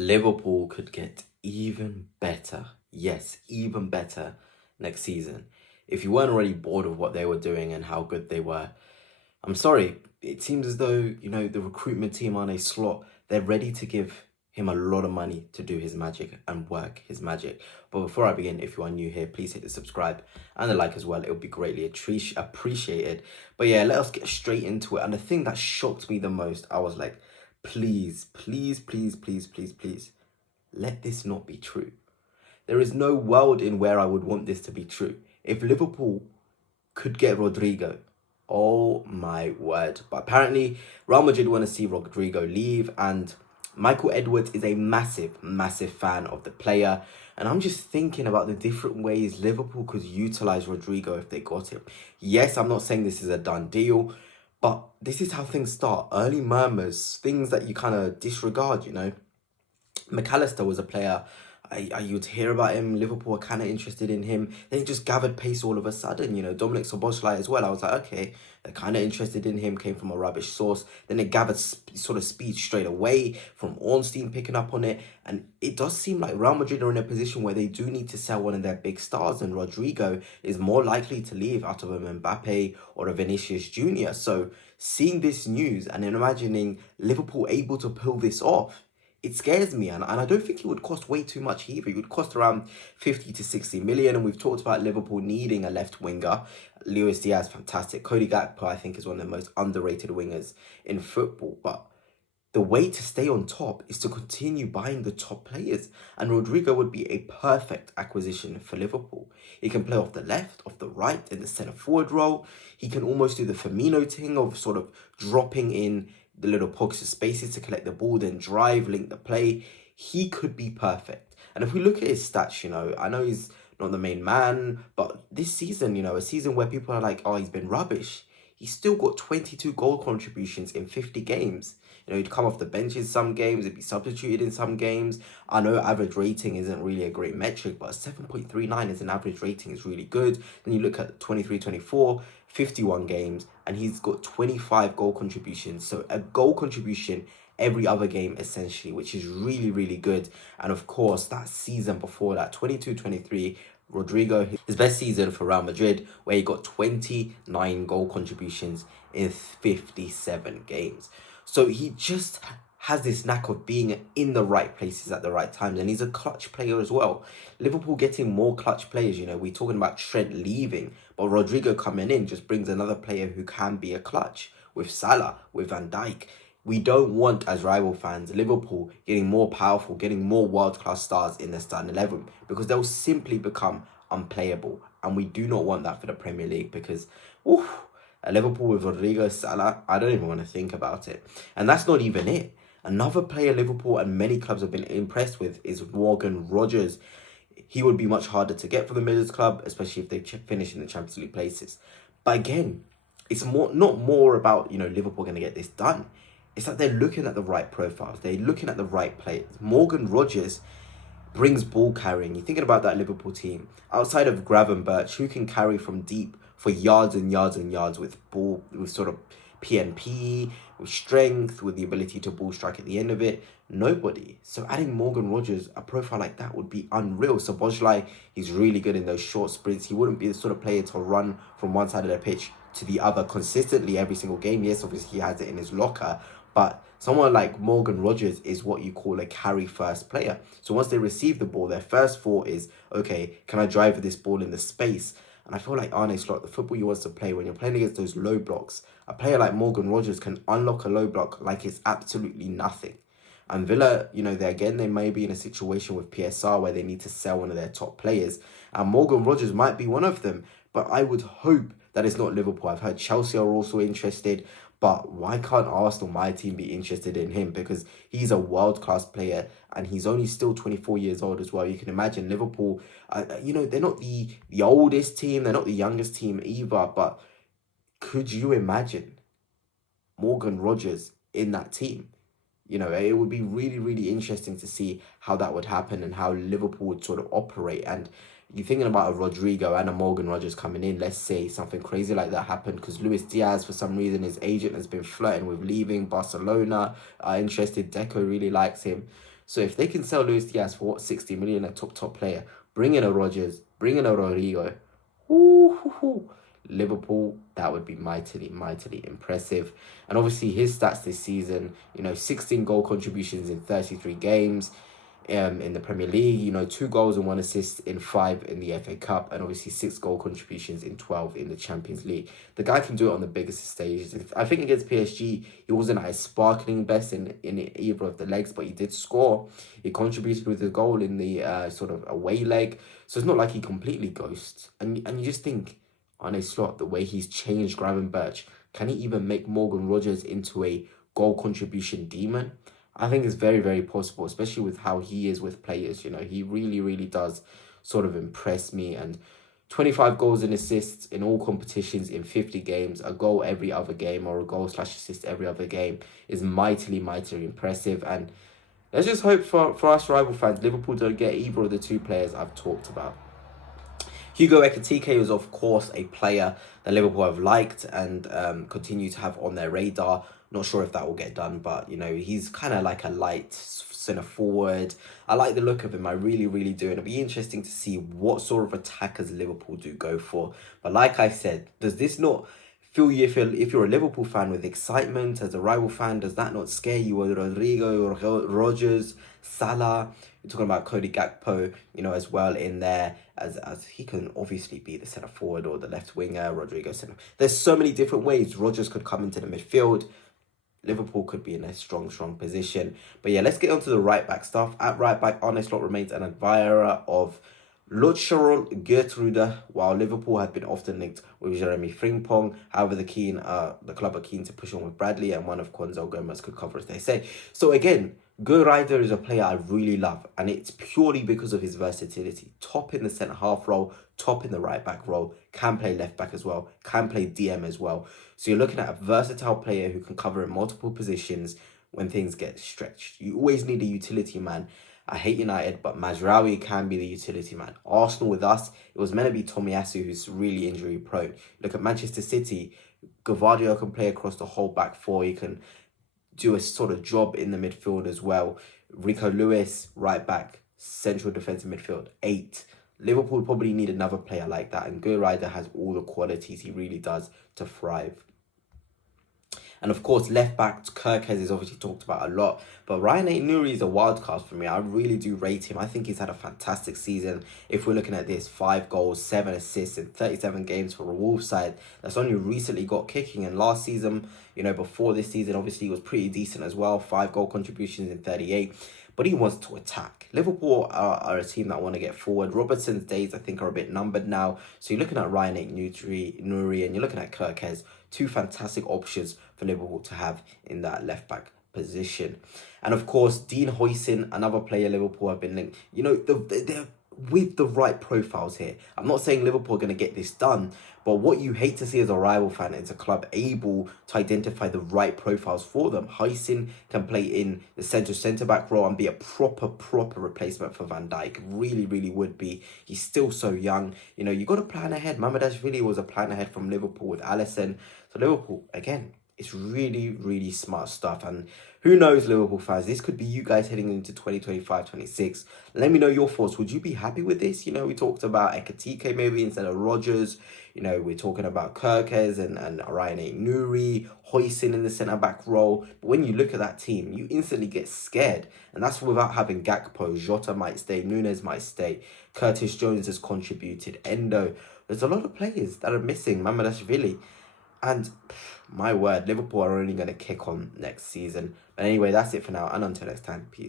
Liverpool could get even better. Yes, even better next season. If you weren't already bored of what they were doing and how good they were, I'm sorry. It seems as though, the recruitment team on a slot, they're ready to give him a lot of money to do his magic and work his magic. But before I begin, if you are new here, please hit the subscribe and the like as well. It would be greatly appreciated. But yeah, let us get straight into it. And the thing that shocked me the most, I was like, please, please, please, please, please, please, let this not be true. There is no world in where I would want this to be true. If Liverpool could get Rodrygo, oh my word. But apparently, Real Madrid want to see Rodrygo leave, and Michael Edwards is a massive, massive fan of the player. And I'm just thinking about the different ways Liverpool could utilize Rodrygo if they got him. Yes, I'm not saying this is a done deal, but this is how things start. Early murmurs, things that you kind of disregard. McAllister was a player you would hear about him. Liverpool were kind of interested in him. Then he just gathered pace all of a sudden. Dominic Szoboszlai as well. I was like, okay, they're kind of interested in him. Came from a rubbish source. Then it gathered sort of speed straight away from Ornstein picking up on it. And it does seem like Real Madrid are in a position where they do need to sell one of their big stars. And Rodrygo is more likely to leave out of a Mbappe or a Vinicius Junior. So seeing this news and then imagining Liverpool able to pull this off, it scares me, and I don't think it would cost way too much either. It would cost around 50 to 60 million, and we've talked about Liverpool needing a left winger. Luis Diaz, fantastic. Cody Gakpo, I think, is one of the most underrated wingers in football. But the way to stay on top is to continue buying the top players, and Rodrygo would be a perfect acquisition for Liverpool. He can play off the left, off the right, in the centre forward role. He can almost do the Firmino thing of sort of dropping in the little pockets of spaces to collect the ball, then drive, link the play. He could be perfect. And if we look at his stats, I know he's not the main man, but this season, a season where people are like, oh, he's been rubbish, he's still got 22 goal contributions in 50 games. He'd come off the bench in some games, he'd be substituted in some games. I know average rating isn't really a great metric, but 7.39 as an average rating is really good. Then you look at 23-24, 51 games, and he's got 25 goal contributions. So a goal contribution every other game, essentially, which is really, really good. And of course, that season before that, 22-23, Rodrygo, his best season for Real Madrid, where he got 29 goal contributions in 57 games. So he just has this knack of being in the right places at the right times, and he's a clutch player as well. Liverpool getting more clutch players, we're talking about Trent leaving, but Rodrygo coming in just brings another player who can be a clutch, with Salah, with Van Dijk. We don't want, as rival fans, Liverpool getting more powerful, getting more world-class stars in their starting 11, because they'll simply become unplayable, and we do not want that for the Premier League, because at Liverpool with Rodrygo, Salah, I don't even want to think about it. And that's not even it. Another player Liverpool and many clubs have been impressed with is Morgan Rogers. He would be much harder to get for the Millers club, especially if they finish in the Champions League places. But again, it's not more about, Liverpool going to get this done. It's that they're looking at the right profiles. They're looking at the right players. Morgan Rogers brings ball carrying. You're thinking about that Liverpool team. Outside of Gravenberch, who can carry from deep for yards and yards and yards with ball, with sort of PNP, with strength, with the ability to ball strike at the end of it? Nobody. So adding Morgan Rogers, a profile like that would be unreal. So Szoboszlai, he's really good in those short sprints. He wouldn't be the sort of player to run from one side of the pitch to the other consistently every single game. Yes, obviously he has it in his locker, but someone like Morgan Rogers is what you call a carry-first player. So once they receive the ball, their first thought is, okay, can I drive this ball in the space? And I feel like Arne Slot, the football you want to play when you're playing against those low blocks, a player like Morgan Rogers can unlock a low block like it's absolutely nothing. And Villa, they may be in a situation with PSR where they need to sell one of their top players. And Morgan Rogers might be one of them. But I would hope that it's not Liverpool. I've heard Chelsea are also interested. But why can't Arsenal, my team, be interested in him? Because he's a world-class player and he's only still 24 years old as well. You can imagine Liverpool, they're not the oldest team. They're not the youngest team either. But could you imagine Morgan Rogers in that team? It would be really, really interesting to see how that would happen and how Liverpool would sort of operate. And you're thinking about a Rodrygo and a Morgan Rogers coming in. Let's say something crazy like that happened because Luis Diaz, for some reason, his agent has been flirting with leaving Barcelona. Interested, Deco really likes him. So if they can sell Luis Diaz for what, 60 million, a top player, bring in a Rodgers, bring in a Rodrygo, woo, Liverpool, that would be mightily impressive. And obviously his stats this season, 16 goal contributions in 33 games in the Premier League, 2 goals and 1 assist in 5 in the FA Cup, and obviously 6 goal contributions in 12 in the Champions League. The guy can do it on the biggest stages. I think against PSG, he wasn't at his sparkling best in either of the legs, but he did score. He contributed with a goal in the sort of away leg. So it's not like he completely ghosts. And you just think, on a slot, the way he's changed Gravenberch, can he even make Morgan Rogers into a goal contribution demon? I think it's very possible, especially with how he is with players. He really does sort of impress me. And 25 goals and assists in all competitions in 50 games, a goal every other game, or a goal/assist every other game, is mightily impressive. And let's just hope for us rival fans, Liverpool don't get either of the two players I've talked about. Hugo Ekitike is, of course, a player that Liverpool have liked and continue to have on their radar. Not sure if that will get done, but, he's kind of like a light centre forward. I like the look of him. I really do. And it'll be interesting to see what sort of attackers Liverpool do go for. But like I said, does this not fill you, if you're a Liverpool fan, with excitement? As a rival fan, does that not scare you? With Rodrygo, Rogers, Salah, you're talking about Cody Gakpo, as well in there, as he can obviously be the centre forward or the left winger, Rodrygo centre. There's so many different ways Rogers could come into the midfield. Liverpool could be in a strong position. But yeah, let's get on to the right back stuff. At right back, Arne Slot remains an admirer of Lutscharol Gertrude, while Liverpool have been often linked with Jeremy Frimpong. However, the club are keen to push on with Bradley, and one of Quanzel Gomez could cover, as they say. So again, Gertrude is a player I really love, and it's purely because of his versatility. Top in the centre half role, top in the right back role, can play left back as well, can play DM as well. So you're looking at a versatile player who can cover in multiple positions when things get stretched. You always need a utility man. I hate United, but Mazraoui can be the utility man. Arsenal with us, it was meant to be Tomiyasu, who's really injury prone. Look at Manchester City, Gvardiol can play across the whole back four. He can do a sort of job in the midfield as well. Rico Lewis, right back, central defensive midfield, 8. Liverpool probably need another player like that, and Gertrude has all the qualities. He really does to thrive. And of course, left back Kirkes is obviously talked about a lot, but Ryan Aït-Nouri is a wild card for me. I really do rate him. I think he's had a fantastic season. If we're looking at this, 5 goals, 7 assists in 37 games for a Wolves side that's only recently got kicking. And last season, before this season, obviously he was pretty decent as well. 5 goal contributions in 38. But he wants to attack. Liverpool are a team that want to get forward. Robertson's days, I think, are a bit numbered now. So you're looking at Ryan Aït-Nouri and you're looking at Kirkes. 2 fantastic options for Liverpool to have in that left-back position. And of course, Dean Huijsen, another player Liverpool have been linked. They're with the right profiles here. I'm not saying Liverpool are going to get this done, but what you hate to see as a rival fan is a club able to identify the right profiles for them. Huijsen can play in the centre-back role and be a proper replacement for Van Dijk. Really would be. He's still so young. You got to plan ahead. Mamardashvili was a plan ahead from Liverpool with Alisson. So Liverpool, again, it's really smart stuff. And who knows, Liverpool fans, this could be you guys heading into 2025-26. Let me know your thoughts. Would you be happy with this? We talked about Ekitike maybe instead of Rogers. We're talking about Kirkes and Ryan Aït-Nouri, Huijsen in the centre-back role. But when you look at that team, you instantly get scared. And that's without having Gakpo. Jota might stay. Nunes might stay. Curtis Jones has contributed. Endo. There's a lot of players that are missing. Mamardashvili. And my word, Liverpool are only going to kick on next season. But anyway, that's it for now. And until next time, peace.